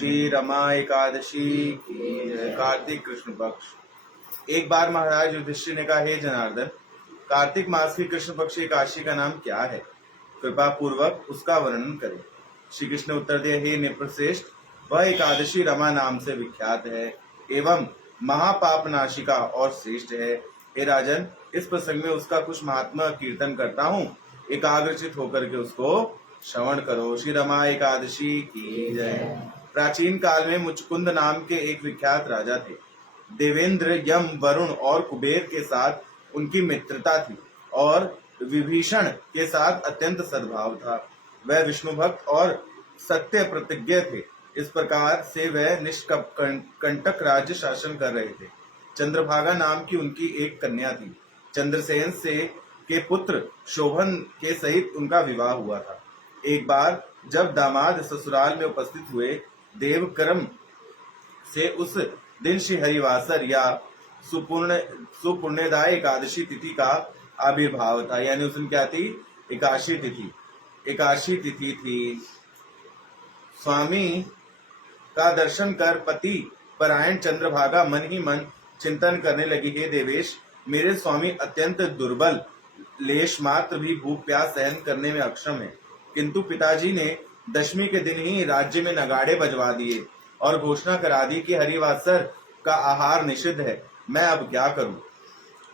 श्री रमा एकादशी की कार्तिक कृष्ण पक्ष। एक बार महाराज युधिष्ठिर ने कहा, हे जनार्दन, कार्तिक मास की कृष्ण पक्ष एकादशी का नाम क्या है? कृपा पूर्वक उसका वर्णन करें। श्री कृष्ण ने उत्तर दिया, हे नृपश्रेष्ठ, वह एकादशी रमा नाम से विख्यात है एवं महापाप नाशिका और श्रेष्ठ है। हे राजन, इस प्रसंग में उसका कुछ महात्मा कीर्तन करता हूँ, एकाग्रचित होकर के उसको श्रवण करो। श्री रमा एकादशी की जय। प्राचीन काल में मुचकुंद नाम के एक विख्यात राजा थे। देवेंद्र, यम, वरुण और कुबेर के साथ उनकी मित्रता थी और विभीषण के साथ अत्यंत सद्भाव था। वह विष्णु भक्त और सत्य प्रतिज्ञ थे। इस प्रकार से वह निष्कंटक राज्य शासन कर रहे थे। चंद्रभागा नाम की उनकी एक कन्या थी। चंद्रसेन से के पुत्र शोभन के सहित उनका विवाह हुआ था। एक बार जब दामाद ससुराल में उपस्थित हुए, देवकर्म से उस दिन श्री हरिवासर या सुपुण्यदाय एकादशी तिथि का आविर्भाव था। यानी उस दिन क्या थी? एकादशी तिथि थी। स्वामी का दर्शन कर पति परायण चंद्रभागा मन ही मन चिंतन करने लगी, हे देवेश, मेरे स्वामी अत्यंत दुर्बल, लेश मात्र भी भूख प्यास सहन करने में अक्षम है। किंतु पिताजी ने दशमी के दिन ही राज्य में नगाड़े बजवा दिए और घोषणा करा दी कि हरिवासर का आहार निषिद्ध है। मैं अब क्या करूं?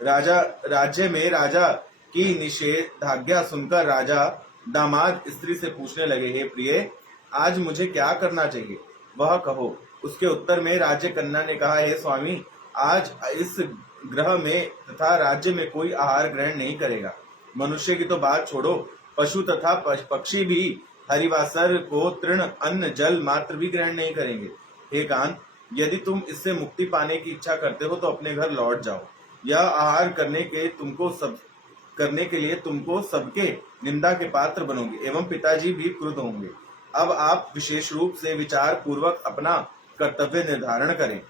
राज्य में राजा की निषेधाज्ञा सुनकर राजा दामाद स्त्री से पूछने लगे, हे प्रिय, आज मुझे क्या करना चाहिए, वह कहो। उसके उत्तर में राज्य कन्या ने कहा, हे स्वामी, आज इस ग्रह में तथा राज्य में कोई आहार ग्रहण नहीं करेगा। मनुष्य की तो बात छोड़ो, पशु तथा पक्षी भी हरिवासर को तृण अन्न जल मात्र भी ग्रहण नहीं करेंगे। हे कांत, यदि तुम इससे मुक्ति पाने की इच्छा करते हो तो अपने घर लौट जाओ। यह आहार करने के लिए तुमको सबके निंदा के पात्र बनोगे एवं पिताजी भी क्रुद्ध होंगे। अब आप विशेष रूप से विचार पूर्वक अपना कर्तव्य निर्धारण करें।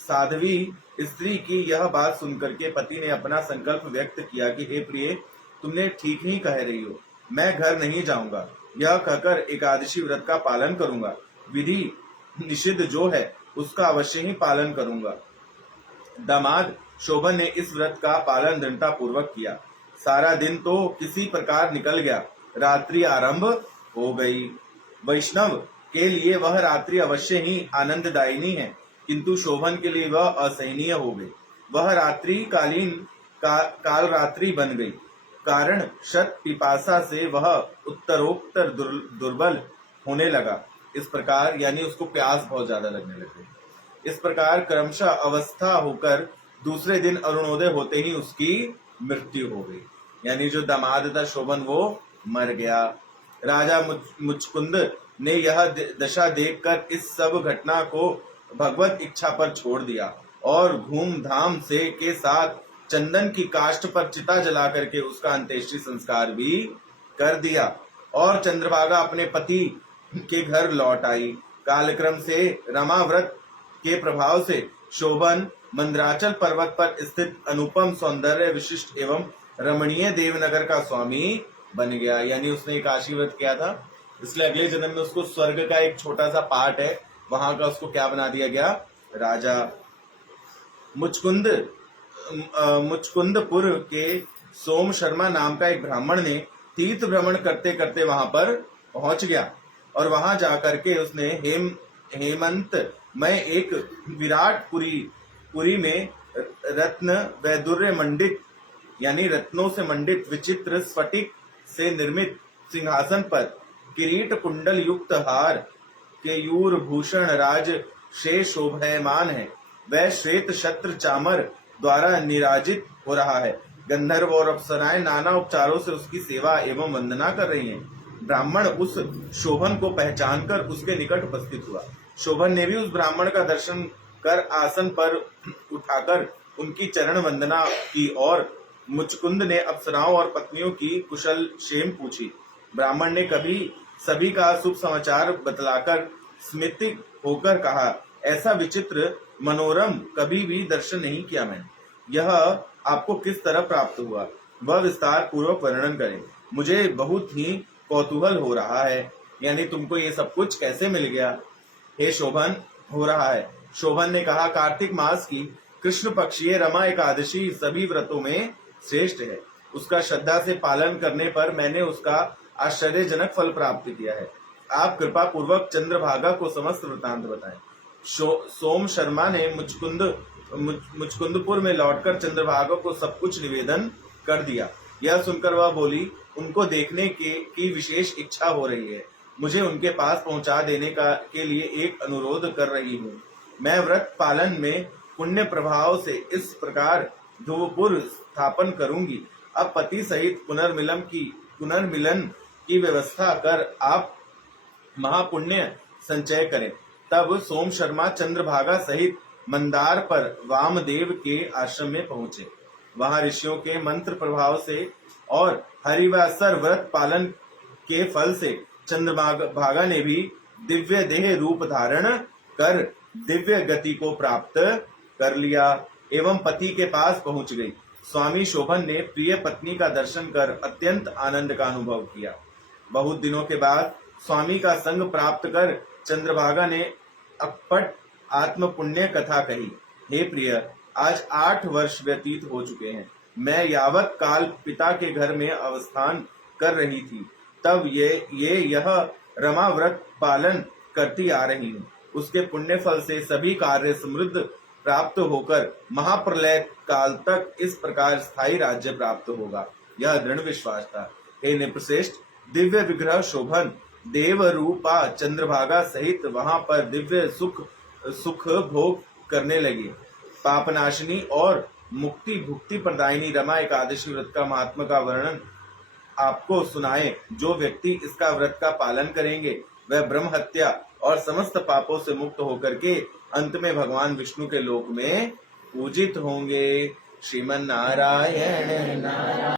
साध्वी स्त्री की यह बात सुनकर के पति ने अपना संकल्प व्यक्त किया कि हे प्रिय, तुमने ठीक ही कह रही हो, मैं घर नहीं जाऊंगा। यह कहकर एकादशी व्रत का पालन करूंगा। विधि निषिद्ध जो है उसका अवश्य ही पालन करूंगा। दामाद शोभन ने इस व्रत का पालन दृढ़ता पूर्वक किया। सारा दिन तो किसी प्रकार निकल गया, रात्रि आरंभ हो गई। वैष्णव के लिए वह रात्रि अवश्य ही आनंददायिनी है, किंतु शोभन के लिए वह असहनीय हो गई। वह रात्रि कालीन काल रात्रि बन गई। कारण शत पिपासा से वह उत्तरोत्तर दुर्बल होने लगा। इस प्रकार यानी उसको प्यास बहुत ज्यादा लगने लगी। इस प्रकार क्रमशः अवस्था होकर दूसरे दिन अरुणोदय होते ही उसकी मृत्यु हो गई। यानी जो दामाद था शोभन, वो मर गया। राजा मुचकुंद ने यह दशा देखकर इस सब घटना को भगवत इच्छा पर छोड़ दिया और धूमधाम से के साथ चंदन की काष्ठ पर चिता जला करके उसका अंत्येष्टि संस्कार भी कर दिया और चंद्रभागा अपने पति के घर लौट आई। कालक्रम से रमा व्रत के प्रभाव से शोभन मंदराचल पर्वत पर स्थित अनुपम सौंदर्य विशिष्ट एवं रमणीय देवनगर का स्वामी बन गया। यानी उसने एकादशी व्रत किया था, इसलिए अगले जन्म में उसको स्वर्ग का एक छोटा सा पार्ट है, वहां का उसको क्या बना दिया गया? राजा। मुचकुंदपुर के सोम शर्मा नाम का एक ब्राह्मण ने तीर्थ भ्रमण करते करते वहां पर पहुंच गया और वहां जाकर के उसने हेमंत में एक विराट पुरी में रत्न वैदुर्य मंडित यानी रत्नों से मंडित विचित्र स्फटिक से निर्मित सिंहासन पर किरीट कुंडल युक्त हार केयूर भूषण राज से शोभायमान है। वह श्वेत छत्र चामर द्वारा निराजित हो रहा है। गंधर्व और अप्सराएं नाना उपचारों से उसकी सेवा एवं वंदना कर रही हैं। ब्राह्मण उस शोभन को पहचानकर उसके निकट उपस्थित हुआ। शोभन ने भी उस ब्राह्मण का दर्शन कर आसन पर उठाकर उनकी चरण वंदना की और मुचकुंद ने अप्सराओं और पत्नियों की कुशल क्षेम पूछी। ब्राह्मण ने कभी सभी का शुभ समाचार बतलाकर स्मित होकर कहा, ऐसा विचित्र मनोरम कभी भी दर्शन नहीं किया मैंने। यह आपको किस तरह प्राप्त हुआ, वह विस्तार पूर्वक वर्णन करें। मुझे बहुत ही कौतूहल हो रहा है, यानी तुमको ये सब कुछ कैसे मिल गया। हे शोभन, हो रहा है। शोभन ने कहा, कार्तिक मास की कृष्ण पक्षीय रमा एकादशी सभी व्रतों में श्रेष्ठ है। उसका श्रद्धा से पालन करने पर मैंने उसका आश्चर्यजनक फल प्राप्त किया है। आप कृपा पूर्वक चंद्रभागा को समस्त वृतांत बताएं। सोम शर्मा ने मुचकुंदपुर में लौटकर चंद्रभागा को सब कुछ निवेदन कर दिया। यह सुनकर वह बोली, उनको देखने की विशेष इच्छा हो रही है। मुझे उनके पास पहुंचा देने के लिए एक अनुरोध कर रही हूँ। मैं व्रत पालन में पुण्य प्रभाव से इस प्रकार ध्रुवपुर स्थापन करूंगी। अब पति सहित पुनर्मिलन की व्यवस्था कर आप महापुण्य संचय करें। तब सोम शर्मा चंद्रभागा सहित मंदार पर वामदेव के आश्रम में पहुंचे। वहां ऋषियों के मंत्र प्रभाव से और हरिवासर व्रत पालन के फल से चंद्रभागा ने भी दिव्य देह रूप धारण कर दिव्य गति को प्राप्त कर लिया एवं पति के पास पहुंच गई। स्वामी शोभन ने प्रिय पत्नी का दर्शन कर अत्यंत आनंद का अनुभव किया। बहुत दिनों के बाद स्वामी का संग प्राप्त कर चंद्रभागा ने अकपट आत्म पुण्य कथा कही। हे प्रिय, आज 8 वर्ष व्यतीत हो चुके हैं। मैं यावत काल पिता के घर में अवस्थान कर रही थी, तब यह रमा व्रत पालन करती आ रही हूँ। उसके पुण्य फल से सभी कार्य समृद्ध प्राप्त होकर महाप्रलय काल तक इस प्रकार स्थायी राज्य प्राप्त होगा, यह दृढ़ विश्वास था। हे नृपश्रेष्ठ, दिव्य विग्रह शोभन देव रूपा चंद्रभागा सहित वहां पर दिव्य सुख भोग करने लगे। पापनाशिनी और मुक्ति भुक्ति प्रदायिनी रमा एकादशी व्रत का महात्मा का वर्णन आपको सुनाए। जो व्यक्ति इसका व्रत का पालन करेंगे वह ब्रह्म हत्या और समस्त पापों से मुक्त होकर के अंत में भगवान विष्णु के लोक में पूजित होंगे। श्रीमन नारायण नारायण।